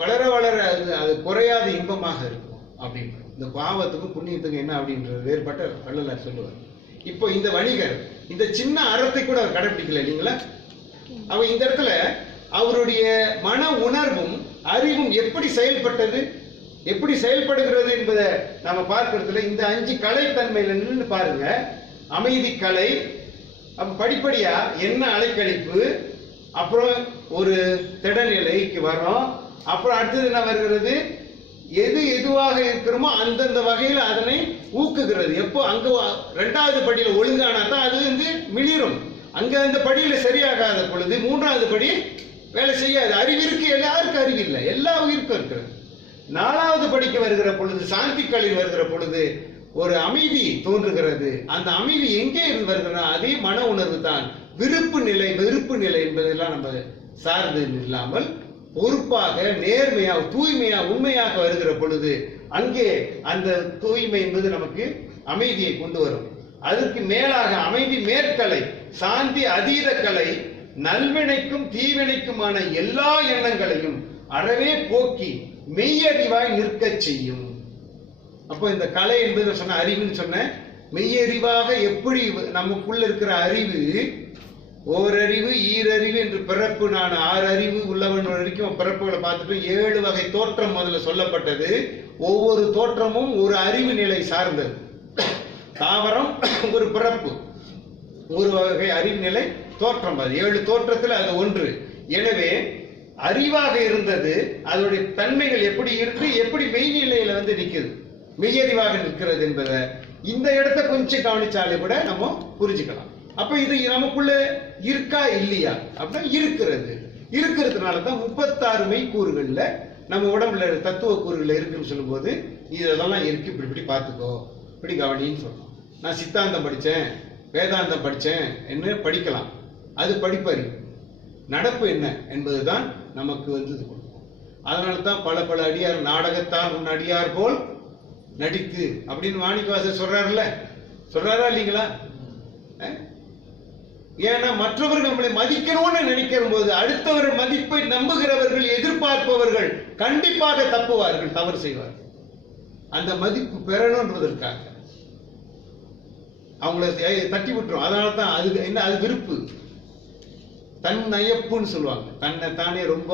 வளர வளர அது குறையாத இன்பமாக இருக்கும் அப்படின்னு. இந்த பாவத்துக்கும் புண்ணியத்துக்கும் என்ன அப்படின்றது வேறுபட்ட வள்ளலார் சொல்லுவார். இப்போ இந்த வணிகர் இந்த சின்ன அறத்தை கூட அவர் கடைபிடிக்கல இல்லைங்களா? அவ இந்த இடத்துல அவருடைய மன உணர்வும் அறிவும் எப்படி செயல்பட்டது, எப்படி செயல்படுகிறது என்பதை நம்ம பார்க்கறதுல இந்த 5 கலைத்தன்மையில நின்று பாருங்க. அமைதி கலை, படிப்படியா என்ன அலைக்கழிப்பு, அப்புறம் ஒரு திடநிலைக்கு வரோம். அப்புறம் அடுத்தது என்ன வருகிறது, எது எதுவாக இருக்கிறோமோ அந்தந்த வகையில் அதனை ஊக்குகிறது. எப்போ அங்க 2வது படியில ஒழுங்கானா தான் அது மிளிரும். அங்க அந்த படியில சரியாகாத பொழுது 3வது படி வேலை செய்யாது. அறிவிற்கு எல்லாருக்கும் அறிவு இல்லை, எல்லா உயிருக்கும் இருக்கிறது. 4வது படிக்கு வருகிற பொழுது சாந்திக்களில் வருகிற பொழுது ஒரு அமைதி தோன்றுகிறது. அந்த அமைதி எங்கே இருந்து வருகிறதா அதே மன உணர்வு தான். விருப்பு நிலை வெறுப்பு நிலை என்பதெல்லாம் நம்ம சார்ந்து இல்லாமல் பொறுப்பாக நேர்மையாக தூய்மையாக உண்மையாக வருகிற பொழுது அங்கே அந்த தூய்மை என்பது நமக்கு அமைதியை கொண்டு வரும். அதற்கு மேலாக அமைதி மேற்கலை, சாந்தி அதீத கலை, நல்வினைக்கும் தீவினைக்குமான எல்லா எண்ணங்களையும் அறவே போக்கி மெய்யறிவாய் நிற்க செய்யும். அப்போ இந்த கலை என்பது சொன்ன அறிவுன்னு சொன்ன மெய்யறிவாக எப்படி நமக்குள்ள இருக்கிற அறிவு, ஓரறிவு ஈரறிவு என்று பிறப்பு, நான் 6 அறிவு உள்ளவன் வரைக்கும் பிறப்புகளை பார்த்துட்டு 7 வகை தோற்றம் முதல்ல சொல்லப்பட்டது. ஒவ்வொரு தோற்றமும் ஒரு அறிவு நிலை சார்ந்தது. தாவரம் ஒரு பிறப்பு, ஒரு வகை அறிவு நிலை தோற்றம், அது 7 தோற்றத்தில் அது ஒன்று. எனவே அறிவாக இருந்தது, அதனுடைய தன்மைகள் எப்படி இருந்து எப்படி மெய்நிலையில நிற்குது, மெய்யறிவாக நிற்கிறது என்பதை இந்த இடத்தை கொஞ்சம் கவனிச்சாலே கூட நம்ம புரிஞ்சுக்கலாம். அப்ப இது நமக்குள்ள இருக்கா இல்லையா அப்படின்னா இருக்கிறது. இருக்கிறதுனால தான் 36 மெய்க்கூறுகள்ல நம்ம உடம்புல தத்துவ கூறுகள் இருக்குன்னு சொல்லும் போது இதெல்லாம் இருக்கு, இப்படி இப்படி பார்த்துக்கோ, இப்படி கவனின்னு சொல்லணும். நான் சித்தாந்தம் படித்தேன், வேதாந்தம் படித்தேன் என்ன படிக்கலாம், அது படிப்பறிவு. நடப்பு என்ன என்பதுதான் நமக்கு இது கொடுக்கும். அதனால தான் பல பல அடியார் நாடகத்தால் உன் அடியார் போல் நடித்து அப்படின்னு மாணிக்கவாசர் சொல்றாருல்ல, சொல்றாரா இல்லைங்களா? ஏன்னா மற்றவர்கள் நம்மளை மதிக்கணும்னு நினைக்கிற போது அடுத்தவர் மதிப்பை நம்புகிறவர்கள் எதிர்பார்ப்பவர்கள் கண்டிப்பாக தப்புவார்கள், தவறு செய்வார்கள். அந்த மதிப்பு பெறணும்ன்றதற்காக அவங்கள தட்டி விட்டுரும். அதனால தான் அது என்ன, அது விருப்பு, தன் நயப்புன்னு சொல்லுவாங்க. தன்னை தானே ரொம்ப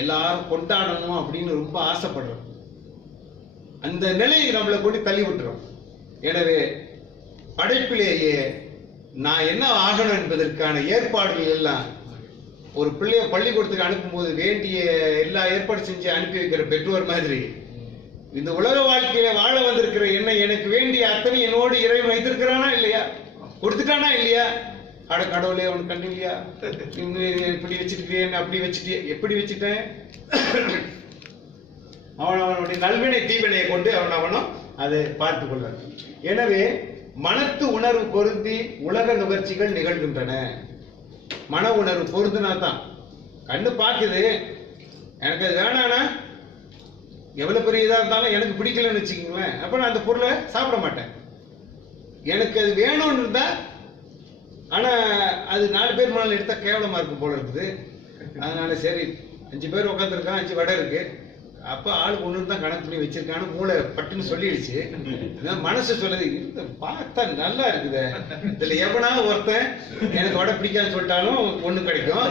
எல்லாரும் கொண்டாடணும் அப்படின்னு ரொம்ப ஆசைப்படுறோம். அந்த நிலையை நம்மளை கொண்டு தள்ளி விட்டுறோம். எனவே படைப்பிலேயே நான் என்ன ஆகணும் என்பதற்கான ஏற்பாடுகள் எல்லாம் ஒரு பிள்ளைய பள்ளிக்கூடத்துக்கு அனுப்பும் போது வேண்டிய எல்லா ஏற்பாடு செஞ்சு அனுப்பி வைக்கிற பெற்றோர் மாதிரி இந்த உலக வாழ்க்கையில வாழ வந்திருக்கிற என்ன எனக்கு வேண்டிய அத்தனை என்னோடு இறைவன் வைத்திருக்கிறானா இல்லையா, கொடுத்துட்டானா இல்லையா? அட கடவுளே உனக்கு கண்டு இல்லையா, இப்படி வச்சிருக்கேன் அப்படி வச்சுட்டு எப்படி வச்சுட்டேன், அவனுடைய நல்வினை தீவினையை கொண்டு அவனும் அதை பார்த்து கொள்வார். எனவே மனத்து உணர்வு பொருந்தி உலக நுகர்ச்சிகள் நிகழ்கின்றன. மன உணர்வு பொருந்தினா தான் கண்ணு பார்க்குது, எனக்கு அது வேணானா எவ்வளவு பெரிய இதா இருந்தாலும் எனக்கு பிடிக்கலன்னு வச்சுக்கோங்களேன், அப்ப நான் அந்த பொருளை சாப்பிட மாட்டேன். எனக்கு அது வேணும்னு இருந்தா, ஆனா அது 4 பேர் முன்னாடி எடுத்தா கேவலமா இருக்கும் போல இருக்குது. அதனால சரி 5 பேர் உட்காந்துருக்கான், 5 வடை இருக்கு, அப்ப ஆளுக்கு ஒண்ணு தான் கணக்கு பண்ணி வச்சிருக்கான்னு மூளை பட்டுன்னு சொல்லிடுச்சு. மனசு சொல்லுது பார்த்தா நல்லா இருக்குது, இதுல எவனாவது ஒருத்தன் எனக்கு வடை பிடிக்காதுன்னு சொல்லிட்டாலும் ஒண்ணு கிடைக்கும்.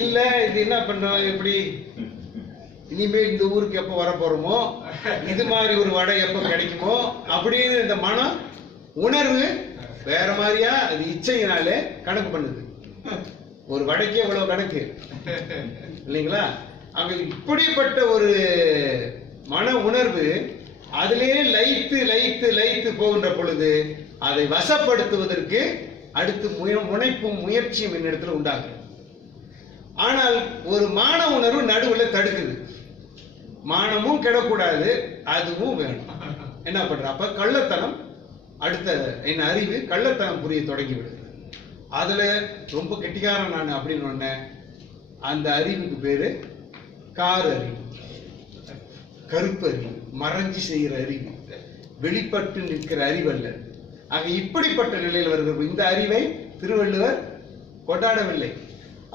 இல்ல இது என்ன பண்றோம், எப்படி இனிமே இந்த ஊருக்கு எப்ப வர போறோமோ, இது மாதிரி ஒரு வடை எப்ப கிடைக்குமோ அப்படின்னு இந்த மன உணர்வு வேற மாதிரியா அது இச்சையினாலே கணக்கு பண்ணுது. ஒரு வடைக்கு எவ்வளவு கணக்கு இல்லைங்களா? அங்க இப்படிப்பட்ட ஒரு மன உணர்வு அதிலே லயித்து லயித்து லயித்து போகின்ற பொழுது அதை வசப்படுத்துவதற்கு அடுத்து முனைப்பும் முயற்சியும் என்னிடத்துல உண்டாகுது. ஆனால் ஒரு மான உணர்வு நடுவில் தடுக்குது. மானமும் கெடக்கூடாது, அதுவும் வேணும். என்ன பண்ற, அப்ப கள்ளத்தனம் அடுத்த என் அறிவு கள்ளத்தனம் புரிய தொடங்கி விடுது. அதுல ரொம்ப கெட்டிக்காரன் நான் அப்படின்னு ஒண்ணு, அந்த அறிவுக்கு பேரு கார் அறிவு, கருப்பு அறிவு, மறைஞ்சி செய்கிற அறிவு, வெளிப்பட்டு நிற்கிற அறிவு அல்ல. ஆக இப்படிப்பட்ட நிலையில் வருகிற இந்த அறிவை திருவள்ளுவர் கொண்டாடவில்லை.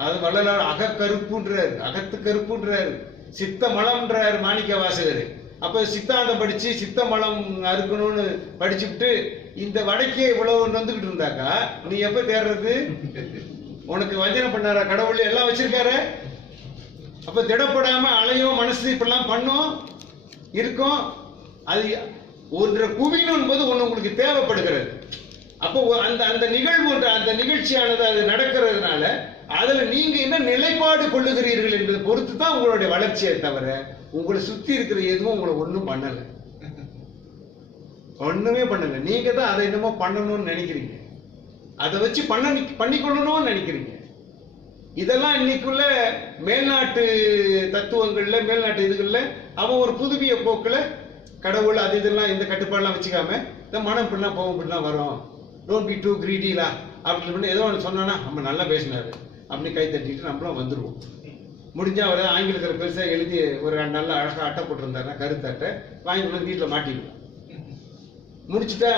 அது வள்ளலார் அகக்கருப்புன்றார், அகத்து கருப்புன்றார், சித்த மலம்ன்றார் மாணிக்க வாசகர். அப்ப சித்தாந்தம் படிச்சு சித்த மலம் அறுக்கணும்னு படிச்சுட்டு இந்த வடக்கே இவ்வளவு வந்துகிட்டு இருந்தாக்கா நீ எப்ப தேர்றது? உனக்கு வஞ்சனம் பண்ணாரா கடவுள்? எல்லாம் வச்சிருக்காரு. அப்ப திடப்படாம அலையும் மனசு இப்பெல்லாம் பண்ணும் இருக்கும். அது ஒன்ற குவிணும் என்பது ஒண்ணு உங்களுக்கு தேவைப்படுகிறது. அப்போ அந்த அந்த நிகழ்வு அந்த நிகழ்ச்சியானது அது நடக்கிறதுனால அதுல நீங்க என்ன நிலைப்பாடு கொள்ளுகிறீர்கள் என்பதை பொறுத்து தான் உங்களுடைய வளர்ச்சியை தவிர உங்களை சுத்தி இருக்கிற எதுவும் உங்களை ஒன்றும் பண்ணல, ஒண்ணுமே பண்ணல. நீங்க தான் அதை என்னமோ பண்ணணும்னு நினைக்கிறீங்க, அதை வச்சு பண்ணிக்கொள்ளணும்னு நினைக்கிறீங்க. இதெல்லாம் இன்னைக்குள்ள மேல்நாட்டு தத்துவங்கள்ல மேல்நாட்டு இதுகள்ல அவன் ஒரு புதுவிய போக்குல கடவுள் அது இதெல்லாம் இந்த கட்டுப்பாடுலாம் வச்சுக்காம இந்த மனம் இப்படிலாம் போகும் இப்படிலாம் வரும், டோன்ட் பி டூ கிரீடிலா அப்படின்னு ஏதோ ஒன்று சொன்னா நம்ம நல்லா பேசினாரு அப்படின்னு கை தட்டிட்டு நம்மளும் வந்துடுவோம். முடிஞ்சா அவர் ஆங்கிலத்தில் பெருசா எழுதி ஒரு 2 நாள்ல அழகா அட்டை போட்டிருந்தாருன்னா கருத்தட்டை வாங்கி கொண்டு வீட்டில் மாட்டிடுவோம். முடிச்சுட்டா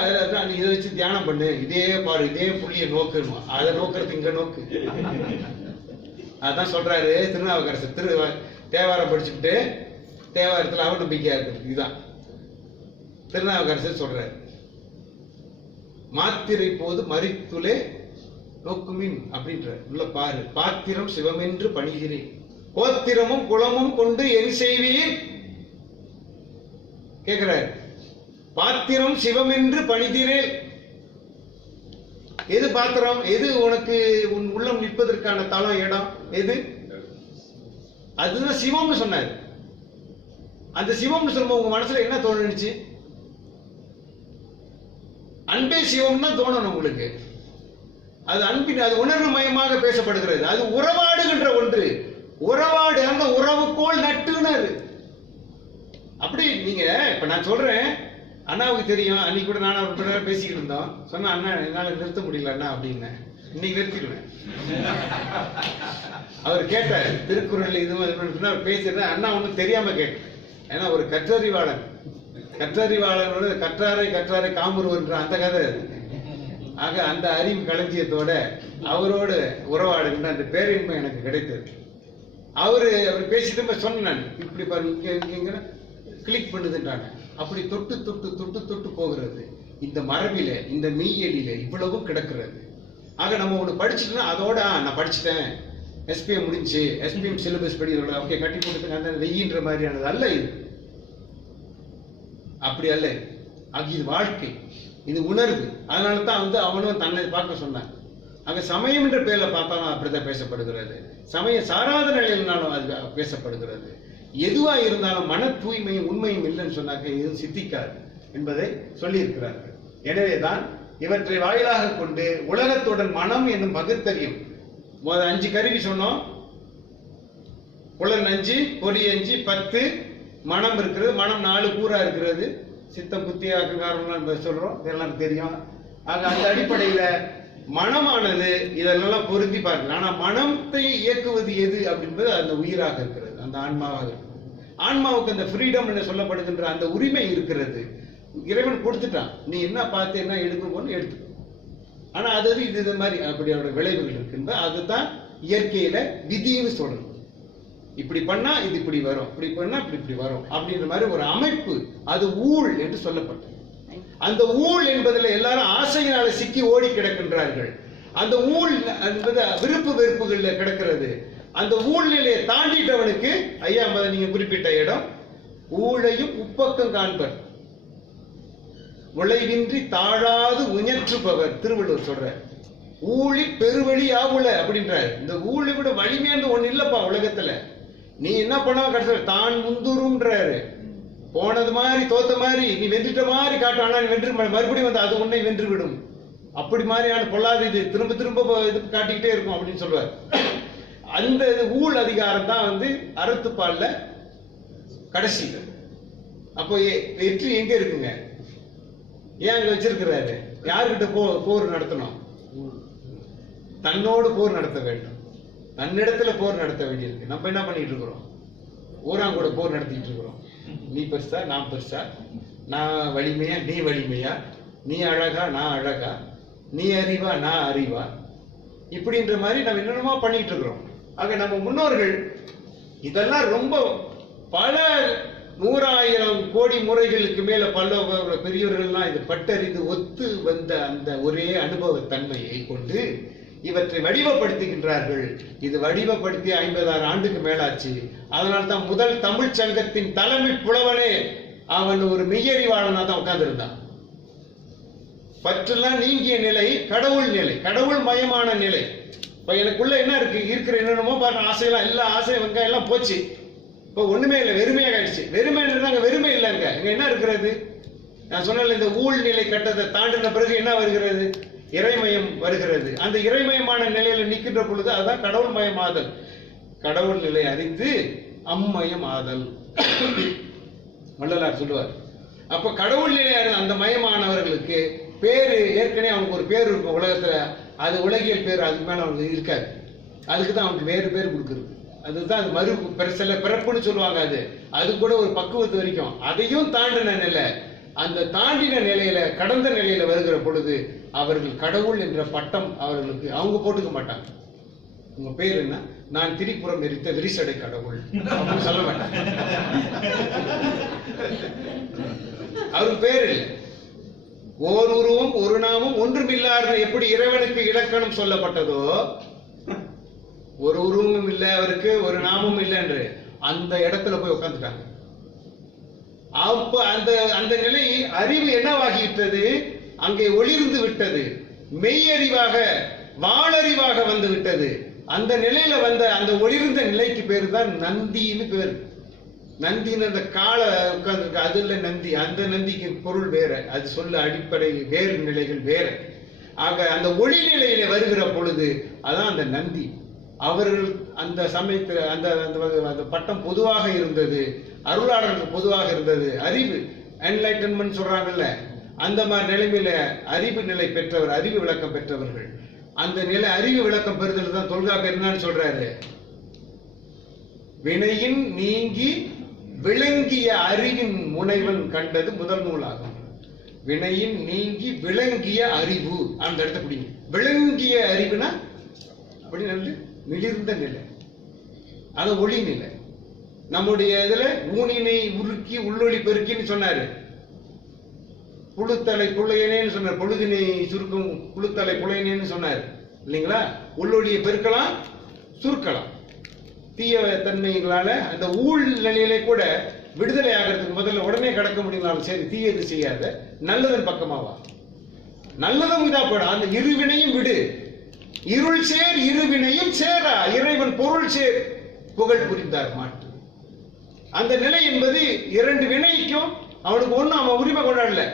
இதை வச்சு தியானம் பண்ணு, இதே பாரு, இதே புள்ளிய நோக்குமா, அதை நோக்குறது இங்க நோக்கு. அதான் சொல்றாரு திருநாவுக்கரசர். தேவாரம் படிச்சுட்டு தேவாரத்தில் அவநம்பிக்கையா இருக்குது. இதுதான் திருநாவுக்கரசர் சொல்றாரு. மாத்திரை போது மறித்துலே நோக்குமின் அப்படின்ற உள்ள பாரு, பாத்திரம் சிவமென்று பணிகிறேன், கோத்திரமும் குலமும் கொண்டு என் செய்வீர் கேட்கிறார். பாத்திரம் சிவமென்று பணிகிறேன். எது பாத்திரம்? எது உனக்கு உன் உள்ளம் நிற்பதற்கான தளம், இடம் எது? அதுதான் சிவம்னு சொன்னார். அந்த சிவம்னு சொல்லும்போது உங்க மனசுல என்ன தோணுச்சு? அன்பே சிவம் தான் தோணணும் உங்களுக்கு. அது அன்பின், அது உணர்வு மயமாக பேசப்படுகிறது. அது உறவாடுகின்ற ஒன்று. உறவாடு, அந்த உறவுக்கோள் நட்டுனர். அப்படி நீங்க இப்ப நான் சொல்றேன், அண்ணாவுக்கு தெரியும். அன்னைக்கு கூட நான் ஒரு பேசிக்கிட்டு இருந்தோம். சொன்னா அண்ணா என்னால நிறுத்த முடியல அண்ணா அப்படின்னு. இன்னைக்கு நிறுத்திடுவேன். அவர் கேட்டார் திருக்குறள் இது பேசுறேன். அண்ணா ஒன்னும் தெரியாம கேட்டேன். ஏன்னா ஒரு கற்றறிவாளன் கற்றாரை காமுறுவன்ற அந்த கதை. ஆக அந்த அறிவு களஞ்சியத்தோட அவரோடு உறவாடுகின்ற அந்த பேரின்மை எனக்கு கிடைத்தது. அவர் பேசிட்டு சொன்னான், இப்படி பாருங்க கிளிக் பண்ணுதுன்றாங்க. அப்படி தொட்டு தொட்டு தொட்டு தொட்டு போகிறது. இந்த மரபில, இந்த மெய்யடியில இவ்வளவும் கிடக்கிறது. ஆக நம்ம ஒண்ணு படிச்சுட்டோம்னா அதோட நான் படிச்சுட்டேன், எஸ்பிஎம் முடிஞ்சு, எஸ்பிஎம் சிலபஸ் படிக்கிறோட ஓகே கட்டி போட்டு அந்த வெய்யின்ற மாதிரியானது அல்ல. இது அப்படி அல்ல. இது வாழ்க்கை, இது உணர்வு. அதனால தான் அவனும் தன்னை பார்க்க சொன்னான். அங்க சமயம் என்ற பேர்ல பார்த்தாலும் அப்படித்தான் பேசப்படுகிறது. சமய சாராத நிலையினாலும் அது பேசப்படுகிறது. எதுவா இருந்தாலும் மன தூய்மையும் உண்மையும் இல்லைன்னு சொன்னாக்க எதுவும் சித்திக்காது என்பதை சொல்லி இருக்கிறார்கள். எனவேதான் இவற்றை வாயிலாக கொண்டு உலகத்துடன் மனம் என்னும் பகுத்தறியும் 5 கருவி சொன்னோம். புலன் 5, பொறி 5, 10 மனம் இருக்கிறது. மனம் 4 கூறா இருக்கிறது. சித்தம், புத்தி, அகங்காரம் சொல்றோம், இதெல்லாம் தெரியும். ஆக அந்த அடிப்படையில மனமானது இதெல்லாம் பொருந்தி பாருங்க. ஆனா மனத்தை இயக்குவது எது அப்படின்றது அந்த உயிராக இருக்கிறது, அந்த ஆன்மாவாக இருக்கிறது. ஆன்மாவுக்கு அந்த ஃப்ரீடம் என்று சொல்லப்படுகின்ற அந்த உரிமை இருக்கிறது. இறைவன் கொடுத்துட்டான். நீ என்ன பார்த்து என்ன எடுக்கணும்னு எடுத்துக்கோ. ஆனா அது இது மாதிரி அப்படியோட விளைவுகள் இருக்குன்ற அதுதான் இயற்கையில விதின்னு சொல்லணும். இப்படி பண்ணா இது இப்படி வரும், இப்படி பண்ணா இப்படி வரும் அப்படின்ற மாதிரி ஒரு அமைப்பு. அது ஊழ் என்று சொல்லப்பட்டது. அந்த ஊழ் என்பதில் எல்லாரும் ஆசையினால சிக்கி ஓடி கிடக்கின்றார்கள். அந்த ஊழ் என்பது விருப்பு வெறுப்புகள்ல கிடக்கிறது. அந்த ஊழ் நிலையை தாண்டிட்டவனுக்கு ஐயா நீங்க குறிப்பிட்ட இடம், ஊழையும் உப்பக்கம் காண்பர் உழைவின்றி தாழாது உயற்றுபவர் திருவள்ளுவர் சொல்ற. ஊழி பெருவழி ஆவுல அப்படின்றாரு. இந்த ஊழி விட வலிமையான ஒண்ணு இல்லப்பா உலகத்துல. நீ என்ன பண்ணா கடைசியில தான் முந்துரும்ன்றாரு. போனது மாதிரி தோத்த மாதிரி நீ வென்றுட்ட மாதிரி காட்டானா நீ வென்று மறுபடியும் வந்து அது உன்னை வென்று விடும். அப்படி மாதிரியான பொல்லாத இது திரும்ப திரும்ப இது காட்டிக்கிட்டே இருக்கும் அப்படின்னு சொல்லுவார். அந்த ஊழ் அதிகாரம் தான் அறத்துப்பால்ல கடைசி. அப்போ வெற்றி எங்க இருக்குங்க? ஏன் அங்க வச்சிருக்கிறாரு? யாருக்கிட்ட போர் நடத்தணும்? தன்னோடு போர் நடத்த வேண்டும். தன்னிடத்துல போர் நடத்த வேண்டியிருக்கு. நம்ம என்ன பண்ணிட்டு இருக்கிறோம்? ஊராங்க கூட போர் நடத்திட்டு இருக்கிறோம். நீ பெருசா நான் பெருசா, நான் வலிமையா நீ வலிமையா, நீ அழகா நான் அழகா, நீ அறிவா நான் அறிவா, இப்படின்ற மாதிரி நம்ம என்னென்னமோ பண்ணிட்டு இருக்கிறோம். ஆக நம்ம முன்னோர்கள் இதெல்லாம் ரொம்ப கோடி முறைகளுக்கு மேல பல்லவ பெரியவர்கள்லாம் இது பட்டறிந்து ஒத்து வந்த அந்த ஒரே அனுபவ தன்மையை கொண்டு இவற்றை வடிவப்படுத்துகின்றார்கள். இது வடிவப்படுத்தி 56 ஆண்டுக்கு மேலாச்சு. அதனால தான் முதல் தமிழ் சங்கத்தின் தலைமை புலவனே அவன் ஒரு மெய்யறிவாளனா தான் உட்கார்ந்து இருந்தான். பற்றெல்லாம் நீங்கிய நிலை கடவுள் நிலை, கடவுள் மயமான நிலை. இப்ப எனக்குள்ள என்ன இருக்கிற என்னென்னமோ பாருங்க, ஆசையெல்லாம் எல்லா ஆசை வெங்காயம் எல்லாம் போச்சு. இப்ப ஒண்ணுமே இல்லை, வெறுமையாக ஆயிடுச்சு. வெறுமை அங்க வெறுமை இல்லைங்க, இங்க என்ன இருக்கிறது? நான் சொன்ன இந்த ஊழ் நிலை கட்டத்தை தாண்டின பிறகு என்ன வருகிறது? இறைமயம் வருகிறது. அந்த இறைமயமான நிலையில நிற்கின்ற பொழுது அதுதான் கடவுள் மயமாதல். கடவுள் நிலை அறிந்து அம்மயம் ஆதல் வள்ளலார் சொல்லுவார். அப்ப கடவுள் நிலை அந்த மயமானவர்களுக்கு பேரு ஏற்கனவே அவனுக்கு ஒரு பேர் இருக்கும் உலகத்துல, அது உலகியல் பேர், அதுக்கு மேல அவனுக்கு இருக்காது. அதுக்கு தான் அவனுக்கு வேறு பேர் கொடுக்குறது. அதுதான் அது மறு சில பிறப்புன்னு சொல்லுவாங்க. அது கூட ஒரு பக்குவத்து வரைக்கும். அதையும் தாண்டின நிலை, அந்த தாண்டின நிலையில கடந்த நிலையில வருகிற பொழுது அவர்கள் கடவுள் என்ற பட்டம் அவர்களுக்கு அவங்க போட்டுக்க மாட்டாங்க. உங்க பேர் என்ன? நான் திரிபுரம் எரித்த விரிசடை கடவுள் அப்படின்னு சொல்ல மாட்டாங்க. அவருக்கு பேர் இல்லை. ஓர் உருவம் ஒரு நாமம் ஒன்றுமில்லாத எப்படி இறைவனுக்கு இலக்கணம் சொல்லப்பட்டதோ, ஒரு உருவமும் இல்லை அவருக்கு, ஒரு நாமமும் இல்லை என்று அந்த இடத்துல போய் உட்கார்ந்துட்டாங்க. அப்ப அந்த அந்த நிலை அறிவு என்னவாகிவிட்டது? அங்கே ஒளிர்ந்து விட்டது. மெய்யறிவாக வாளறிவாக வந்து விட்டது. அந்த நிலையில வந்த அந்த ஒளிர்ந்த நிலைக்கு பேரு தான் நந்தின்னு பேரு. நந்தின்னு அந்த காலை உட்கார்ந்து அது இல்ல நந்தி. அந்த நந்திக்கு பொருள் வேற, அது சொல்ல அடிப்படை வேறு நிலைகள் வேற. ஆக அந்த ஒளி நிலையில வருகிற பொழுது அதான் அந்த நந்தி. அவர்கள் அந்த சமயத்தில் அந்த பட்டம் பொதுவாக இருந்தது, அருளாளர்கள் பொதுவாக இருந்தது. அறிவு என்லைட்டன்மென்ட் சொல்றாங்கல்ல, அந்த மாதிரி நிலைமையில அறிவு நிலை பெற்றவர், அறிவு விளக்கம் பெற்றவர்கள். அந்த நிலை அறிவு விளக்கம் பெறுதல் தான் தொல்காப்பியர் என்னன்னு சொல்றாரு? வினையின் நீங்கி விளங்கிய அறிவின் முனைவன் கண்டது முதல் நூலாகும். வினையின் நீங்கி விளங்கிய அறிவு, அந்த இடத்த பிடிங்க. விளங்கிய அறிவுனா அப்படின்னு மிளிர்ந்த நிலை, அது ஒளி நிலை. நம்முடைய இதுல ஊனினை உருக்கி உள்ளொளி பெருக்கின்னு சொன்னாரு. புழுத்தலை புள்ளையனேன்னு சொன்னார். பொழுதினை சுருக்கும் புழுத்தலை புள்ளையனேன்னு சொன்னார் இல்லைங்களா? உள்ளொளியை பெருக்கலாம், சுருக்கலாம். தீய தன்மைகளால அந்த ஊழ் நிலையிலே கூட விடுதலை ஆகிறதுக்கு முதல்ல உடனே கடக்க முடியுங்களாலும் சரி, தீயது செய்யாத நல்லதன் பக்கமாவா. நல்லதும் இதா போட அந்த இருவினையும் விடு. இருள் சேர் இருவினையும் சேரா இறைவன் பொருள் சேர் புகழ் புரிந்தார் மாட்டு. அந்த நிலை என்பது இரண்டு வினைக்கும் அவனுக்கு ஒண்ணு அவன் உரிமை கொண்டாடல.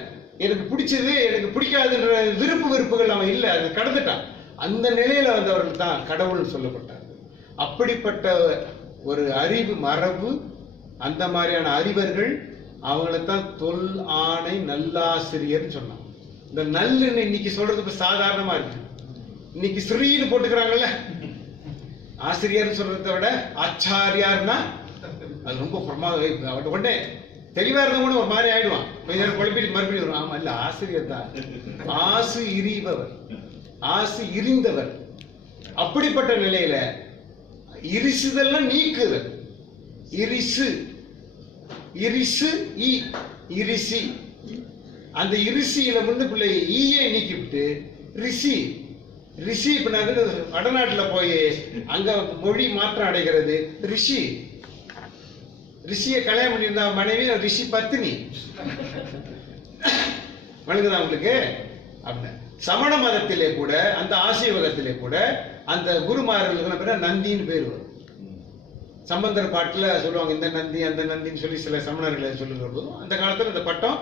எனக்கு பிடிச்சது எனக்கு பிடிக்காதுன்ற விருப்புகள் அவன் இல்லை, அதை கடந்துட்டான். அந்த நிலையில வந்தவர்கள் தான் கடவுள் சொல்லப்பட்டார். அப்படிப்பட்ட ஒரு அறிவு மரபு, அந்த மாதிரியான அறிவர்கள் அவங்களைத்தான் தொல் ஆணை நல்லாசிரியர் சொன்னாங்க. இந்த நல்லுன்னு இன்னைக்கு சொல்றதுக்கு சாதாரணமா இருக்கு. இன்னைக்கு ஸ்ரீன்னு போட்டுக்கிறாங்கல்ல, ஆசிரியர் சொல்றதை விட ஆச்சாரியார்னா அது ரொம்ப பிரமாதம். உடனே தெளிவா இருந்த கூட ஒரு மாதிரி ஆயிடுவான். கொஞ்ச நேரம் குழப்பிட்டு மறுபடியும் வரும். ஆமா இல்ல, ஆசிரியர் தான். ஆசு இரிபவர், ஆசு இரிந்தவர். அப்படிப்பட்ட நிலையில இரிசுதெல்லாம் நீக்குதல். இரிசு இரிசு இரிசி, அந்த இரிசியில வந்து பிள்ளை ஈயை நீக்கிவிட்டு ரிஷி ரிஷி. இப்ப நான் வடநாட்டுல போய் அங்க மொழி மாற்றம் அடைகிறது. ரிஷி ரிஷியை கல்யாணம் பண்ணியிருந்தா மனைவி ரிஷி பத்தினி. வணங்குதா உங்களுக்கு? அப்படின்னா சமண மதத்திலே கூட அந்த ஆசீவகத்திலே கூட அந்த குருமார்களுக்கு நந்தின்னு பேர் வரும். சம்பந்தர் பாட்டுல சொல்லுவாங்க இந்த நந்தி அந்த நந்தின்னு சொல்லி சில சமணர்களை சொல்லுகிற போதும் அந்த காலத்துல இந்த பட்டம்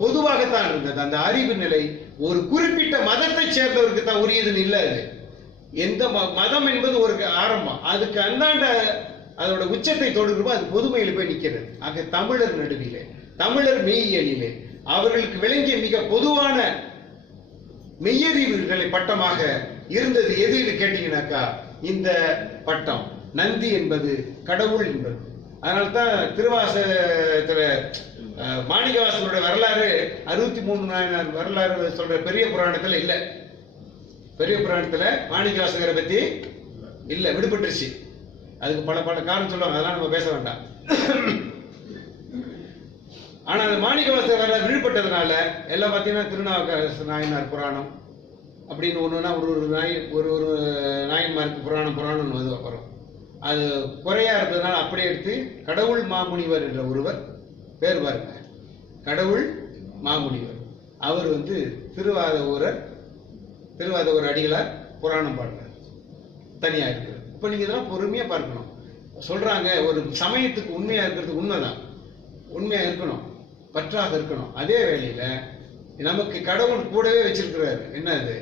பொதுவாகத்தான் இருந்தது. அந்த அறிவு நிலை ஒரு குறிப்பிட்ட மதத்தை சேர்ந்தவருக்கு தான் உரியதுன்னு இல்லை. அது எந்த மதம் என்பது ஒரு ஆரம்பம், அதுக்கு அந்தாண்ட அதோட உச்சத்தை தொடுகிறோமோ அது பொதுமையில போய் நிற்கிறது. ஆக தமிழர் நடுவிலே, தமிழர் மெய்யியலிலே அவர்களுக்கு விளங்கிய மிக பொதுவான மெய்யறிவுகளை பட்டமாக இருந்தது எதுன்னு கேட்டீங்கன்னாக்கா இந்த பட்டம். நந்தி என்பது கடவுள் என்பது. அதனால்தான் திருவாசகத்துல மாணிக்கவாசனுடைய வரலாறு 63 வரலாறு சொல்ற பெரிய புராணத்துல இல்ல. பெரிய புராணத்துல மாணிக்கவாசகரை பத்தி இல்ல, விடுபட்டுருச்சு. அதுக்கு பல பல காரணம் சொல்லுவாங்க, அதெல்லாம் நம்ம பேச வேண்டாம். ஆனா அந்த மாணிக்கவாசகர் வர விழுப்பட்டதுனால எல்லாம் பார்த்தீங்கன்னா திருநாவுக்கரசு நாயனார் புராணம் அப்படின்னு ஒண்ணுன்னா ஒரு நாயன்மாருக்கு புராணம்னு வந்து வரும். அது குறையா இருந்ததுனால அப்படியே எடுத்து கடவுள் மாமுனிவர் என்ற ஒருவர் பேர் பாருங்க, கடவுள் மாமுனிவர். அவர் வந்து திருவாதவூர் அடிகளார் புராணம் பாடுறார், தனியா இருக்கு. இப்ப நீங்க இதெல்லாம் பொறுமையா பார்க்கணும். சொல்றாங்க ஒரு சமயத்துக்கு உண்மையா இருக்கிறது உண்மைதான், உண்மையா இருக்கணும், பற்றாக இருக்கணும். அதே வேளையில நமக்கு கடவுள் கூடவே வச்சிருக்கிறாரு. என்ன அது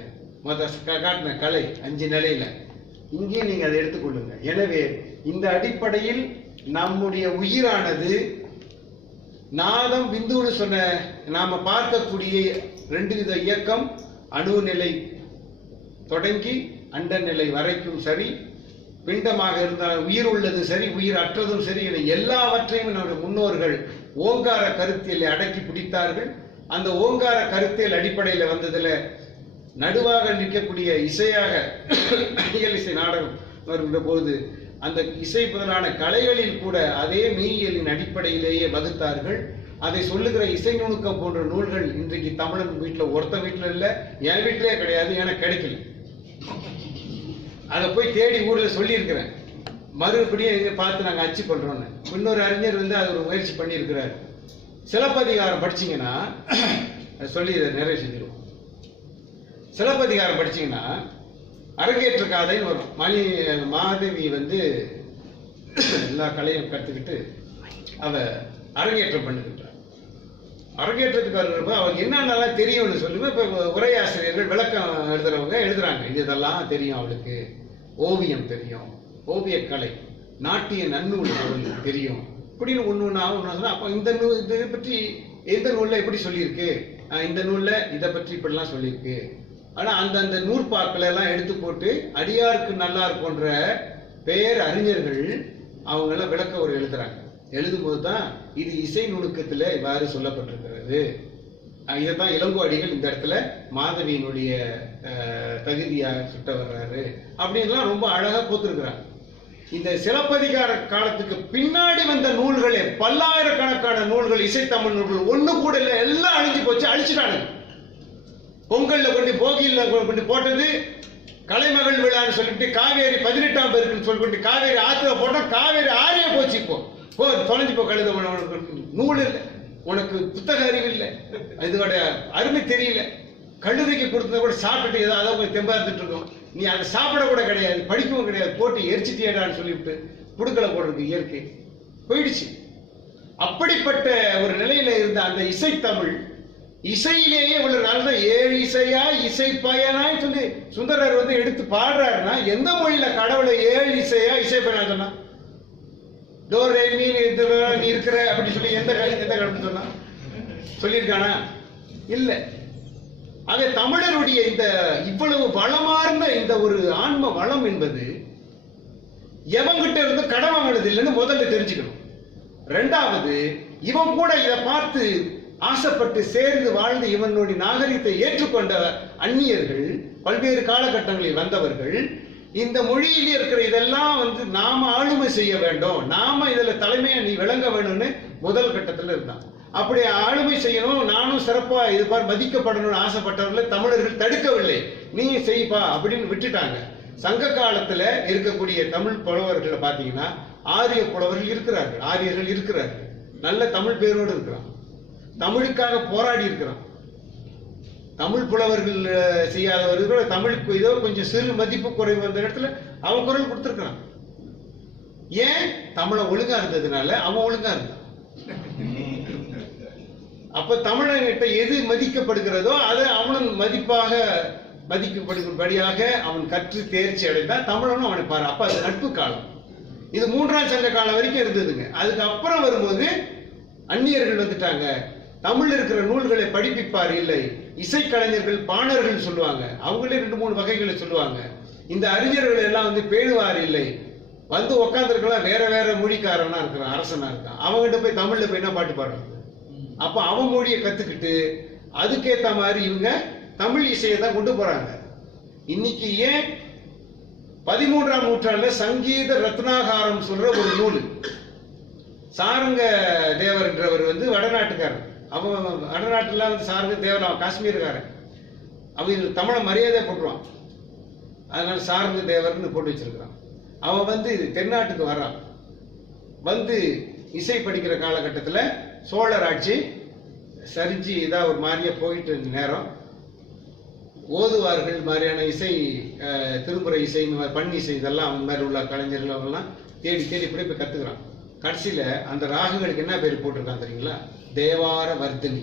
காட்டின கலை 5 நிலையில இங்கேயும் நீங்க அதை எடுத்துக்கொள்ளுங்க. எனவே இந்த அடிப்படையில் நம்முடைய உயிரானது நாதம் விந்துன்னு சொன்ன நாம பார்க்கக்கூடிய 2 வித இயக்கம், அணு நிலை தொடங்கி அண்ட நிலை வரைக்கும் சரி, பிண்டமாக இருந்தால் உயிர் உள்ளது சரி, உயிர் அற்றதும் சரி, என எல்லாவற்றையும் நம்முடைய முன்னோர்கள் ஓங்கார கருத்தியலை அடக்கி பிடித்தார்கள். அந்த ஓங்கார கருத்தியல் அடிப்படையில் வந்ததுல நடுவாக நிற்கக்கூடிய இசையாக இயல் இசை நாடகம் வருகின்ற போது அந்த இசை முதலான கலைகளில் கூட அதே மெய்யியலின் அடிப்படையிலேயே வகுத்தார்கள். அதை சொல்லுகிற இசை நுணுக்கம் போன்ற நூல்கள் இன்றைக்கு தமிழன் வீட்டில் ஒருத்த வீட்டில் இல்லை, என் வீட்டிலே கிடையாது, எனக்கு கிடைக்கல. அதை போய் தேடி ஊர்ல சொல்லி இருக்கிறேன். மறுபடியும் பார்த்து நாங்கள் அச்சு பண்றோம்னு இன்னொரு அறிஞர் வந்து அது ஒரு முயற்சி பண்ணியிருக்கிறார். சிலப்பதிகாரம் படிச்சீங்கன்னா சொல்லி இதை நிறைவு செஞ்சிருவோம். சிலப்பதிகாரம் படிச்சீங்கன்னா அரங்கேற்ற காதைன்னு வரும். மாதவி வந்து எல்லா கலையும் கற்றுக்கிட்டு அவ அரங்கேற்றம் பண்ணுகின்றார். அரங்கேற்றத்துக்கு வர்றப்ப அவருக்கு என்னென்னலாம் தெரியும்னு சொல்லுங்க. இப்ப உரையாசிரியர்கள் விளக்கம் எழுதுறவங்க எழுதுறாங்க, இதெல்லாம் தெரியும் அவளுக்கு, ஓவியம் தெரியும், ஓவியக்கலை, நாட்டிய நன்னூல் அவளுக்கு தெரியும், இப்படின்னு ஒண்ணு அப்ப இந்த நூல் இதை பற்றி எந்த நூல்ல எப்படி சொல்லியிருக்கு, இந்த நூல்ல இதை பற்றி இப்படிலாம் சொல்லியிருக்கு. ஆனா அந்த நூற்பாக்களை எல்லாம் எடுத்து போட்டு அடியாருக்கு நல்லார் போன்ற பேர் அறிஞர்கள் அவங்க எல்லாம் விளக்க ஒரு எழுதுறாங்க. எழுதும் போதுதான் இது இசை நுணுக்கத்துல இவ்வாறு சொல்லப்பட்டிருக்கிறது. இதைத்தான் இளங்கோஅடிகள் இந்த இடத்துல மாதவியினுடைய தகுதியா சுட்ட வர்றாரு அப்படின்லாம் ரொம்ப அழகா போத்திருக்கிறாங்க. இந்த சிலப்பதிகார காலத்துக்கு பின்னாடி வந்த நூல்களே பல்லாயிரக்கணக்கான நூல்கள், இசைத்தமிழ் நூல்கள் ஒண்ணு கூட இல்லை, எல்லாம் அழிஞ்சு போச்சு, அழிச்சுட்டாங்க. பொங்கல்ல கொண்டு போகியில கொண்டு போட்டது கலைமகள் விழான்னு சொல்லிட்டு காவேரி 18ஆம் பேருக்குன்னு சொல்லிட்டு காவேரி ஆத்துல போட்டா காவேரி ஆறிய போச்சு. இப்போ தொலைஞ்சு போ கழுத, உனக்கு நூல் இல்லை, உனக்கு புத்தக அறிவு இல்லை, இதோட அருமை தெரியல, கழுதைக்கு கொடுத்தத கூட சாப்பிட்டு ஏதோ அதை தெம்பா இருந்துட்டு இருக்கோம், நீ அதை சாப்பிட கூட கிடையாது, படிக்கவும் கிடையாது, போட்டு எரிச்சிட்டியடான்னு சொல்லிவிட்டு புடுக்கலை போடுறது இயற்கை போயிடுச்சு. அப்படிப்பட்ட ஒரு நிலையில இருந்த அந்த இசைத்தமிழ் இசையிலேயே உள்ள நாள் தான் 7 இசையா இசை பயனாய் சொல்லி சுந்தரர் வந்து எடுத்து பாடுறாருன்னா எந்த மொழியில கடவுளை 7 இசையா இசை பயனா சொன்னா? டோர் நீ இருக்கிற அப்படின்னு சொல்லி எந்த கடவுள் சொன்னா சொல்லியிருக்கானா? இல்ல. ஆக தமிழருடைய இந்த இவ்வளவு வளமார்ந்த இந்த ஒரு ஆன்ம வளம் என்பது எவங்கிட்ட இருந்து கடன் வாங்கினது இல்லைன்னு முதல்ல தெரிஞ்சுக்கணும். 2வது, இவன் கூட இதை பார்த்து ஆசைப்பட்டு சேர்ந்து வாழ்ந்து இவனுடைய நாகரிகத்தை ஏற்றுக்கொண்ட அந்நியர்கள், பல்வேறு காலகட்டங்களில் வந்தவர்கள், இந்த மொழியில் இருக்கிற இதெல்லாம் வந்து நாம ஆளுமை செய்ய வேண்டும், நாம இதுல தலைமையை நீ விளங்க வேணும்னு முதல் கட்டத்தில் இருந்தான். அப்படி ஆளுமை செய்யணும், நானும் சிறப்பா இது பார் மதிக்கப்படணும்னு ஆசைப்பட்டவர்களை தமிழர்கள் தடுக்கவில்லை, நீ செய்ப்பா அப்படின்னு விட்டுட்டாங்க. சங்க காலத்துல இருக்கக்கூடிய தமிழ் புலவர்களை பாத்தீங்கன்னா ஆரிய புலவர்கள் இருக்கிறார்கள், ஆரியர்கள் இருக்கிறார்கள், நல்ல தமிழ் பேரோடு இருக்கிறான், தமிழுக்காக போராடி இருக்கிறான். தமிழ் புலவர்கள் செய்யாதவர்கள் தமிழுக்கு ஏதோ கொஞ்சம் சிறு மதிப்பு குறைவு வந்த இடத்துல அவன் குரல் கொடுத்திருக்கிறான். ஏன்? தமிழை ஒழுங்கா இருந்ததுனால அவன் ஒழுங்கா இருந்தான். அப்ப தமிழன்கிட்ட எது மதிக்கப்படுகிறதோ அதை அவனும் மதிப்பாக மதிக்கப்படும்படியாக அவன் கற்று தேர்ச்சி அடைந்தான். தமிழனும் அவனை பாரு. அப்ப அது நட்பு காலம். இது 3ஆம் சங்க காலம் வரைக்கும் இருந்ததுங்க. அதுக்கு அப்புறம் வரும்போது அந்நியர்கள் வந்துட்டாங்க. தமிழ் இருக்கிற நூல்களை படிப்பிப்பார் இல்லை, இசைக்கலைஞர்கள் பாணர்கள் சொல்லுவாங்க, அவங்களே 2-3 வகைகளை சொல்லுவாங்க. இந்த அறிஞர்கள் எல்லாம் வந்து பேணுவார் இல்லை, வந்து உக்காந்துருக்கலாம் வேற வேற மொழிக்காரனா இருக்கிறான், அரசனா இருக்கான், அவங்ககிட்ட போய் தமிழ்ல போய் என்ன பாட்டு பாடுறது. அப்ப அவன் மொழியை கத்துக்கிட்டு அதுக்கேத்த மாதிரி இவங்க தமிழ் இசையை தான் கொண்டு போறாங்க. இன்னைக்கு ஏன் 13ஆம் நூற்றாண்டுல சங்கீத ரத்னாகாரம் சொல்ற ஒரு நூல், சாரங்க தேவர்ன்றவர் வந்து வடநாட்டுக்காரர். அவன் வடநாட்டுல வந்து சாரங்க தேவர், அவன் காஷ்மீர்காரன். அவங்க தமிழை மரியாதை போட்டுருவான். அதனால சாரங்க தேவர்னு போட்டு வச்சிருக்கிறான். அவன் வந்து தென்னாட்டுக்கு வர்றான். வந்து இசை படிக்கிற காலகட்டத்தில் சோழர் ஆட்சி சரிஞ்சு இதாக ஒரு மாதிரியே போயிட்டு இருந்த நேரம் ஓதுவார்கள் மாதிரியான இசை, திருமுறை இசை, பண்ணி இசை, இதெல்லாம் அவங்க மாதிரி உள்ள கலைஞர்கள் அவங்கெல்லாம் தேடி தேடி இப்படி போய் கற்றுக்குறான். கடைசியில் அந்த ராகங்களுக்கு என்ன பேர் போட்டிருக்கான் தெரியுங்களா? தேவார வர்த்தினி.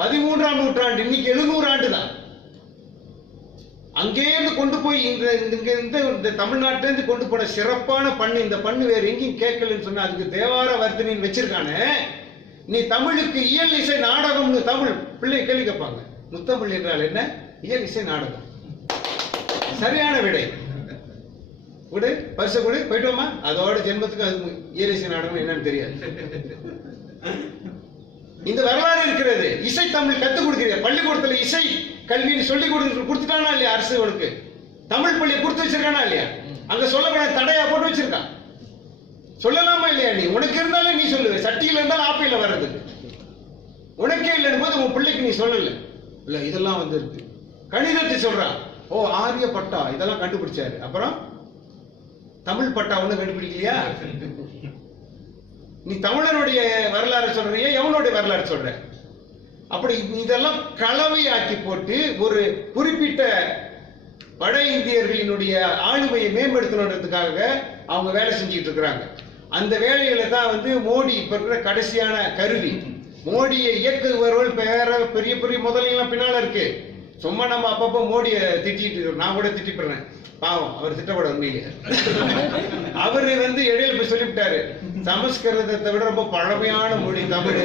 13ஆம் நூற்றாண்டு, இன்னைக்கு 700 ஆண்டு தான். அங்கேருந்து கொண்டு போய் இந்த தமிழ்நாட்டிலேருந்து கொண்டு போன சிறப்பான பண்ணு, இந்த பண்ணு வேற எங்கேயும் கேட்கலன்னு சொன்னா அதுக்கு தேவார வர்த்தினின்னு வச்சிருக்கானே. நீ தமிழுக்கு இயல் இசை நாடகம்னு தமிழ் பிள்ளை கேள்வி கேட்பாங்க. முத்தமிழ் என்றால் என்ன? இயல் இசை நாடகம். சரியான விடை. விடு, பரிசு கொடு, போயிட்டோமா? அதோட ஜென்மத்துக்கு அது இயல் இசை நாடகம் என்னன்னு தெரியாது. இந்த வரலாறு இருக்கிறது. இசை தமிழ் கத்துக் கொடுக்கிறீங்க. பள்ளிக்கூடத்துல இசை கல்வின்னு சொல்லி கொடுத்துட்டானா இல்லையா? அரசு உனக்கு தமிழ் பள்ளியை கொடுத்து வச்சிருக்கானா இல்லையா? அங்க சொல்லக்கூடாத தடையா போட்டு வச்சிருக்கான். சொல்லலாமா இல்லையா? நீ உனக்கு இருந்தாலே நீ சொல்லுவ. சட்டியில இருந்தாலும் ஆப்பையில வர்றது உனக்கே இல்லைன்னு போது உன் பிள்ளைக்கு நீ சொல்லல. இல்ல இதெல்லாம் வந்து இருக்கு. கணிதத்தை சொல்றான். ஓ, ஆரிய பட்டா இதெல்லாம் கண்டுபிடிச்சாரு. அப்புறம் தமிழ் பட்டா ஒண்ணு கண்டுபிடிக்கலையா? நீ தமிழனுடைய வரலாறு சொல்றிய, எவனுடைய வரலாறு சொல்ற? அப்படி இதெல்லாம் கலவையாக்கி போட்டு ஒரு குறிப்பிட்ட வட இந்தியர்களினுடைய ஆளுமையை மேம்படுத்தணுன்றதுக்காக அவங்க வேலை செஞ்சுட்டு இருக்கிறாங்க. அந்த வேலையில தான் வந்து மோடி இப்ப இருக்கிற கடைசியான கருவி. மோடியை இயக்குபவர்கள் வேற பெரிய பெரிய முதலையெல்லாம் பின்னால இருக்கு. சும்மா நம்ம அப்பப்போ மோடியை திட்டிட்டு இருக்கோம். நான் கூட திட்டிப்படுறேன். பாவம், அவர் திட்டப்பட உண்மையிலே. அவரு வந்து இடையில போய் சொல்லிவிட்டாரு, சமஸ்கிருதத்தை விட ரொம்ப பழமையான மொழி தமிழ்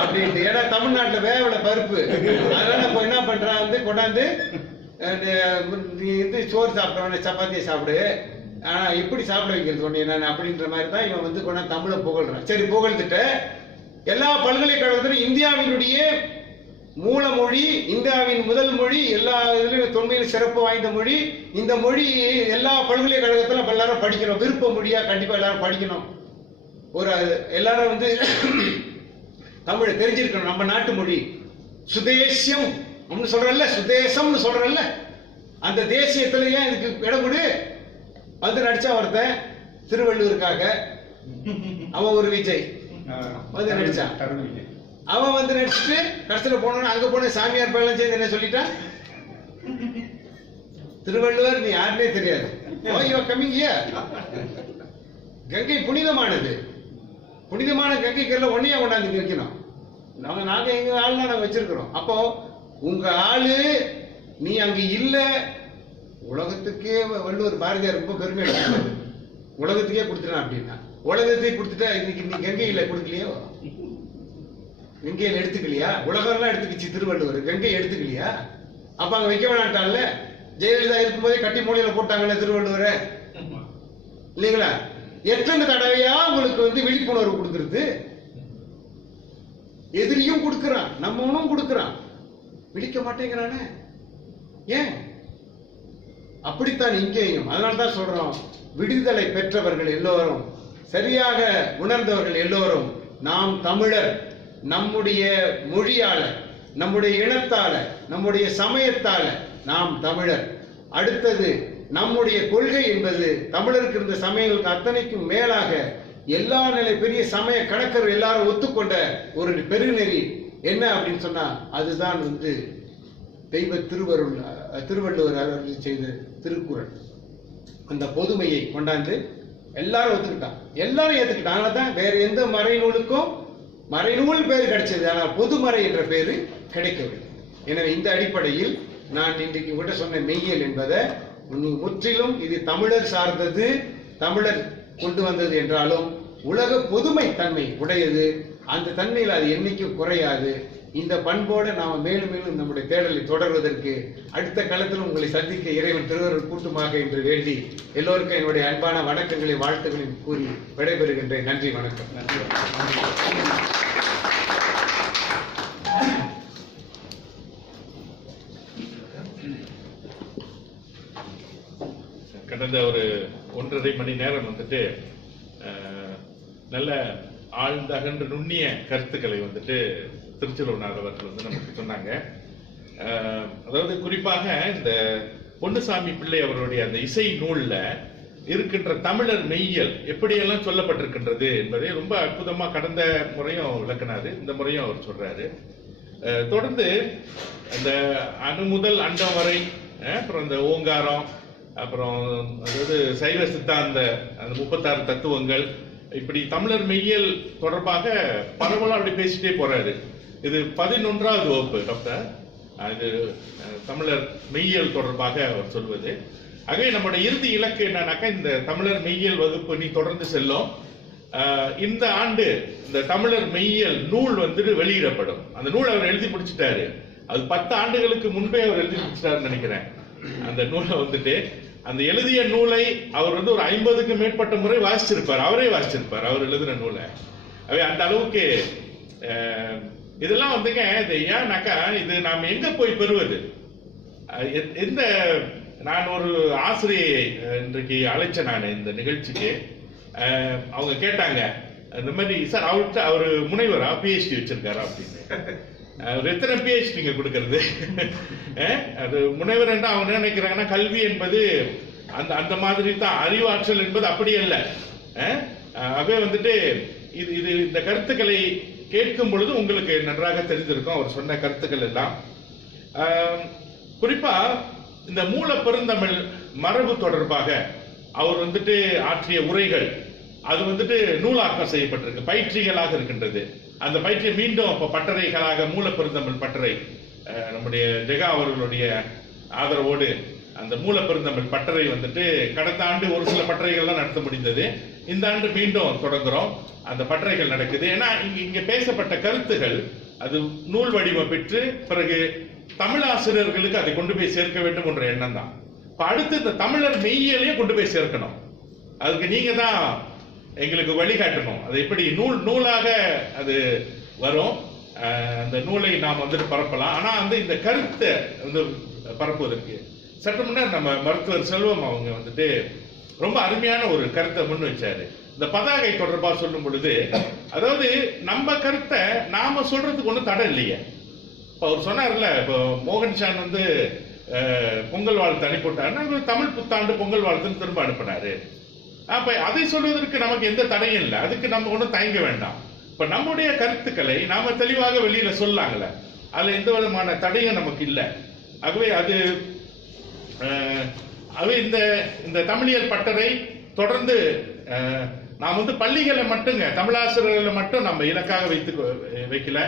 அப்படின்ட்டு. ஏன்னா தமிழ்நாட்டுல வேவல பருப்பு. அதனால இப்போ என்ன பண்றான் வந்து கொண்டாந்து இது சோறு சாப்பிட்றவன சப்பாத்தியை சாப்பிடு, ஆனா எப்படி சாப்பிட வைக்கிறது ஒண்ணு நான் அப்படின்ற மாதிரி தான் இவன் வந்து கொண்டாந்து தமிழை புகழ்றான். சரி, புகழ்ந்துட்ட எல்லா பல்கலைக்கழகத்திலும் இந்தியாவினுடைய மூலமொழி, இந்தியாவின் முதல் மொழி, எல்லா இதுலயும் தொன்மையிலும் சிறப்பு வாய்ந்த மொழி. இந்த மொழி எல்லா பல்கலைக்கழகத்திலும் எல்லாரும் படிக்கணும். விருப்ப மொழியா கண்டிப்பா எல்லாரும் படிக்கணும். ஒரு எல்லாரும் வந்து தமிழை தெரிஞ்சிருக்கணும். நம்ம நாட்டு மொழி சுதேசியம் அப்படின்னு சொல்றல்ல, சுதேசம்னு சொல்றல்ல, அந்த தேசியத்துல ஏன் இதுக்கு இடம் கொடு. வந்து நடிச்சா ஒருத்தன் திருவள்ளுவருக்காக, அவன் ஒரு விஜய் வந்து நடிச்சான். அவன் வந்து நடிச்சுட்டு கடைசியில் போனோன்னு அங்க போன சாமியார் பயிலும் சேர்ந்து என்ன சொல்லிட்டான்? திருவள்ளுவர் நீ யாருன்னே தெரியாது. கங்கை புனிதமானது. புனிதமான கங்கைக்கெல்லாம் ஒன்னையா கொண்டாந்து வைக்கணும். நாங்க எங்க ஆள்லாம் நாங்க வச்சிருக்கிறோம். அப்போ உங்க ஆளு நீ அங்க இல்ல. உலகத்துக்கே வள்ளுவர் பாரதியார் ரொம்ப பெருமை உலகத்துக்கே கொடுத்துட்டான். அப்படின்னா உலகத்தை கொடுத்துட்டா இன்னைக்கு நீ கங்கையில கொடுக்கலையோ? கங்கையில எடுத்துக்கலையா? உலகம்லாம் எடுத்துக்கிச்சு திருவள்ளுவர், கங்கை எடுத்துக்கலையா? அப்ப அங்க வைக்க வேணாட்டான்ல. ஜெயலலிதா இருக்கும்போதே கட்டி மூலையில போட்டாங்கல்ல திருவள்ளுவரை, இல்லைங்களா? எத்தனை தடவையா உங்களுக்கு வந்து விழிப்புணர்வு கொடுக்கறது? எதிரியும் கொடுக்கிறான், நம்மனும் கொடுக்கிறான், விழிக்க மாட்டேங்கிறானே. ஏன்? அப்படித்தான் இங்கேயும். அதனால்தான் சொல்றோம், விடுதலை பெற்றவர்கள் எல்லோரும், சரியாக உணர்ந்தவர்கள் எல்லோரும் நாம் தமிழர். நம்முடைய மொழியால, நம்முடைய இனத்தால, நம்முடைய சமயத்தால நாம் தமிழர். அடுத்தது நம்முடைய கொள்கை என்பது தமிழருக்கு இருந்த சமயங்களுக்கு அத்தனைக்கும் மேலாக எல்லா நிலை பெரிய சமய கணக்கர் எல்லாரும் ஒத்துக்கொண்ட ஒரு பெருநெறி என்ன அப்படின்னு சொன்னா அதுதான் வந்து தெய்வ திருவள்ளுவர் அவர்கள் செய்த திருக்குறள். அந்த பொதுமையை கொண்டாந்து எல்லாரும் ஒத்துக்கிட்டான், எல்லாரும் ஏத்துக்கிட்டான். அதனாலதான் வேற எந்த மறைநூலுக்கும் மறைநூல் பேர் கிடைச்சது, ஆனால் பொதுமறை என்ற பேரு கிடைக்கவில்லை. எனவே இந்த அடிப்படையில் நான் இன்றைக்கு உங்கள்கிட்ட சொன்ன மெய்யியல் என்பதை முற்றிலும் இது தமிழர் சார்ந்தது, தமிழர் கொண்டு வந்தது என்றாலும் உலக பொதுமை தன்மை உடையது. அந்த தன்மையில் அது என்னைக்கும் குறையாது. இந்த பண்போடு நாம் மேலும் மேலும் நம்முடைய தேடலை தொடர்வதற்கு அடுத்த காலத்தில் உங்களை சந்திக்க இறைவன் திருவருள் கூட்டுமாக என்று வேண்டி எல்லோருக்கும் என்னுடைய அன்பான வணக்கங்களை வாழ்த்துக்களையும் கூறி விடைபெறுகின்றேன். நன்றி, வணக்கம். கடந்த ஒரு 1.5 மணி நேரம் வந்துட்டு நல்ல ஆழ்ந்த அகன்ற நுண்ணிய கருத்துக்களை வந்துட்டு திருச்செல்வனார் அவர்கள் வந்து நமக்கு சொன்னாங்க. அதாவது குறிப்பாக இந்த பொன்னுசாமி பிள்ளை அவருடைய அந்த இசை நூல்ல இருக்கின்ற தமிழர் மெய்யியல் எப்படியெல்லாம் சொல்லப்பட்டிருக்கின்றது என்பதை ரொம்ப அற்புதமா கடந்த முறையும் விளக்கினாரு, இந்த முறையும் அவர் சொல்றாரு. தொடர்ந்து அந்த அணு முதல் அண்டம் வரை, அப்புறம் இந்த ஓங்காரம், அப்புறம் அதாவது சைவ சித்தாந்த அந்த 36 தத்துவங்கள், இப்படி தமிழர் மெய்யியல் தொடர்பாக பரவலா அப்படி பேசிட்டே போறாரு. இது 11வது வகுப்பு டாக்டர், இது தமிழர் மெய்யியல் தொடர்பாக அவர் சொல்வது. ஆகவே நம்முடைய இறுதி இலக்கு என்னன்னாக்கா இந்த தமிழர் மெய்யியல் வகுப்பு நீ தொடர்ந்து செல்லும். இந்த ஆண்டு இந்த தமிழர் மெய்யியல் நூல் வந்துட்டு வெளியிடப்படும். அந்த நூல் அவர் எழுதி முடிச்சிட்டாரு. அது 10 ஆண்டுகளுக்கு முன்பே அவர் எழுதி முடிச்சிட்டாருன்னு நினைக்கிறேன். அந்த நூலை வந்துட்டு அந்த எழுதிய நூலை அவர் வந்து ஒரு 50க்கு மேற்பட்ட முறை வாசிச்சிருப்பார், அவரே வாசிச்சிருப்பார் அவர் எழுதின நூலை. அவை அந்த அளவுக்கு இதெல்லாம் வந்துங்க. இது ஏன்னாக்கா இது நாம் எங்க போய் பெறுவது? எந்த நான் ஒரு ஆசிரியை இன்றைக்கு அழைச்சேன் நான் இந்த நிகழ்ச்சிக்கு. அவங்க கேட்டாங்க இந்த மாதிரி, சார் அவர்கிட்ட அவர் முனைவரா PhD வச்சிருக்காரா அப்படின்னு. அவர் எத்தனை PhD நீங்க கொடுக்கறது? அது முனைவர் என்ன அவங்க நினைக்கிறாங்கன்னா கல்வி என்பது அந்த அந்த மாதிரி தான், அறிவாற்றல் என்பது அப்படி அல்ல. ஆகவே வந்துட்டு இது இது இந்த கருத்துக்களை கேட்கும் பொழுது உங்களுக்கு நன்றாக தெரிந்திருக்கும் அவர் சொன்ன கருத்துக்கள் எல்லாம். குறிப்பா இந்த மூல பெருந்தமிழ் மரபு தொடர்பாக அவர் வந்துட்டு ஆற்றிய உரைகள் அது வந்துட்டு நூலாக்கம் செய்யப்பட்டிருக்கு, பயிற்சிகளாக இருக்கின்றது. அந்த பயிற்சியை மீண்டும் இப்ப பட்டறைகளாக மூல பெருந்தமிழ் பட்டறை நம்முடைய ஜெகா அவர்களுடைய ஆதரவோடு அந்த மூல பெருந்தமிழ் பட்டறை வந்துட்டு கடந்த ஆண்டு ஒரு சில பட்டறைகள்லாம் நடத்த முடிந்தது. இந்த ஆண்டு மீண்டும் தொடங்குறோம். அந்த பட்டறைகள் நடக்குது. ஏன்னா இங்க பேசப்பட்ட கருத்துகள் அது நூல் வடிவம் பெற்று பிறகு தமிழாசிரியர்களுக்கு அதை கொண்டு போய் சேர்க்க வேண்டும் என்ற எண்ணம் தான். இப்ப அடுத்து இந்த தமிழர் மெய்யியலையும் கொண்டு போய் சேர்க்கணும். அதுக்கு நீங்க தான் எங்களுக்கு வழிகாட்டணும். அது எப்படி நூலாக அது வரும், அந்த நூலை நாம் வந்துட்டு பரப்பலாம். ஆனா வந்து இந்த கருத்தை வந்து பரப்புவதற்கு சற்று முன்னர் நம்ம மருத்துவர் செல்வம் அவங்க வந்துட்டு ரொம்ப அருமையான ஒரு கருத்தை முன் வச்சாரு. இந்த பதாகை தொடர்பாக சொல்லும் பொழுது, அதாவது நம்ம கருத்தை நாம சொல்றதுக்கு ஒன்றும் தடை இல்லையே. இப்போ அவர் சொன்னார்ல, இப்போ மோகன்சான் வந்து பொங்கல் வாழ்த்து அனுப்பிவிட்டாருன்னா தமிழ் புத்தாண்டு பொங்கல் வாழ்த்துன்னு திரும்ப அனுப்பினாரு. அப்ப அதை சொல்வதற்கு நமக்கு எந்த தடையும் இல்லை, அதுக்கு நம்ம ஒன்றும் தயங்க வேண்டாம். இப்ப நம்முடைய கருத்துக்களை நாம தெளிவாக வெளியில சொல்லாங்களே, அதுல எந்த விதமான தடையும் நமக்கு இல்லை. ஆகவே இந்த தமிழியல் பட்டறை தொடர்ந்து நாம் வந்து பள்ளிகளை மட்டுங்க தமிழாசிரியர்களை மட்டும் நம்ம இலக்காக வைக்கல.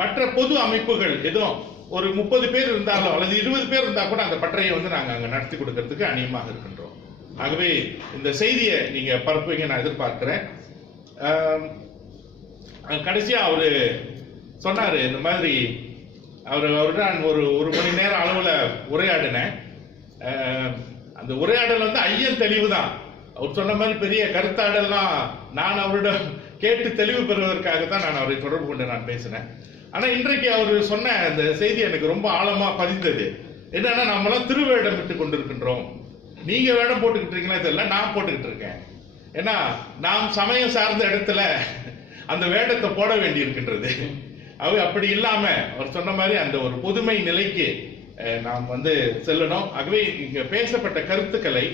மற்ற பொது அமைப்புகள் எதுவும் ஒரு 30 பேர் இருந்தாலும் அல்லது 20 பேர் இருந்தா கூட அந்த பட்டறையை வந்து நாங்க அங்க நடத்தி கொடுக்கறதுக்கு அணியமாக இருக்கின்றோம். ஆகவே இந்த செய்தியை நீங்க பரப்புவீங்க நான் எதிர்பார்க்கிறேன். கடைசியா அவரு சொன்னாரு, இந்த மாதிரி அவருடன் நான் ஒரு மணி நேரம் அளவுல உரையாடினேன். அந்த உரையாடல் வந்து ஐயன் தெளிவு தான். அவர் சொன்ன மாதிரி பெரிய கருத்தாடல்லாம் நான் அவரிடம் கேட்டு தெளிவு பெறுவதற்காகத்தான் நான் அவரை தொடர்பு கொண்டு நான் பேசினேன். ஆனா இன்றைக்கு அவர் சொன்ன அந்த செய்தி எனக்கு ரொம்ப ஆழமா பதிந்தது. என்னன்னா, நம்மளாம் திருவேடம் விட்டு கொண்டிருக்கின்றோம். நீங்க வேடம் போட்டுக்கிட்டு இருக்கீங்களா தெரியல, நான் போட்டுக்கிட்டு இருக்கேன். ஏன்னா நாம் சமயம் சார்ந்த இடத்துல அந்த வேடத்தை போட வேண்டி இருக்கின்றது. அப்படி இல்லாம அவர் சொன்ன மாதிரி அந்த ஒரு பொதுமை நிலைக்கு நாம் வந்து செல்லணும். ஆகவே இங்க பேசப்பட்ட கருத்துக்களை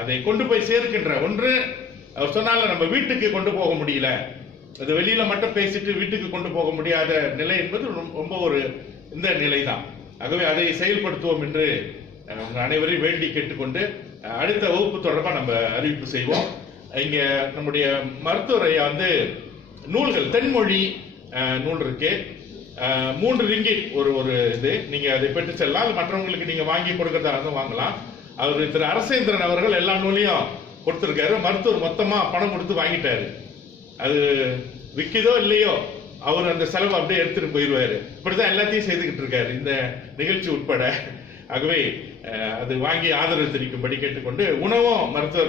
அதை கொண்டு போய் சேர்க்கின்ற ஒன்று, அவர் சொன்னால நம்ம வீட்டுக்கு கொண்டு போக முடியல, அது வெளியில மட்டும் பேசிட்டு வீட்டுக்கு கொண்டு போக முடியாத நிலை என்பது ரொம்ப ஒரு இந்த நிலை தான். ஆகவே அதை செயல்படுத்துவோம் என்று உங்க அனைவரையும் வேண்டி கேட்டுக்கொண்டு அடுத்த வகுப்பு தொடர்பாக நம்ம அறிவிப்பு செய்வோம். இங்க நம்முடைய மருத்துவரை வந்து நூல்கள் தென்மொழி நூல் இருக்கு, 3 ரிங்கிட் ஒரு இது, நீங்க அதை பெற்று செல்லலாம். மற்றவங்களுக்கு நீங்க வாங்கி கொடுக்கறதா வாங்கலாம். அவர் திரு அரசேந்திரன் அவர்கள் எல்லா நூலையும் கொடுத்திருக்காரு. மருத்துவர் மொத்தமா பணம் கொடுத்து வாங்கிட்டாரு. அது விற்கிதோ இல்லையோ அவர் அந்த செலவு அப்படியே எடுத்துட்டு போயிடுவாரு. இப்படிதான் எல்லாத்தையும் செய்துகிட்டு இருக்காரு இந்த நிகழ்ச்சி உட்பட. ஆகவே அது வாங்கி ஆதரவு தெரிவிக்கும்படி கேட்டுக்கொண்டு, உணவும் மருத்துவர்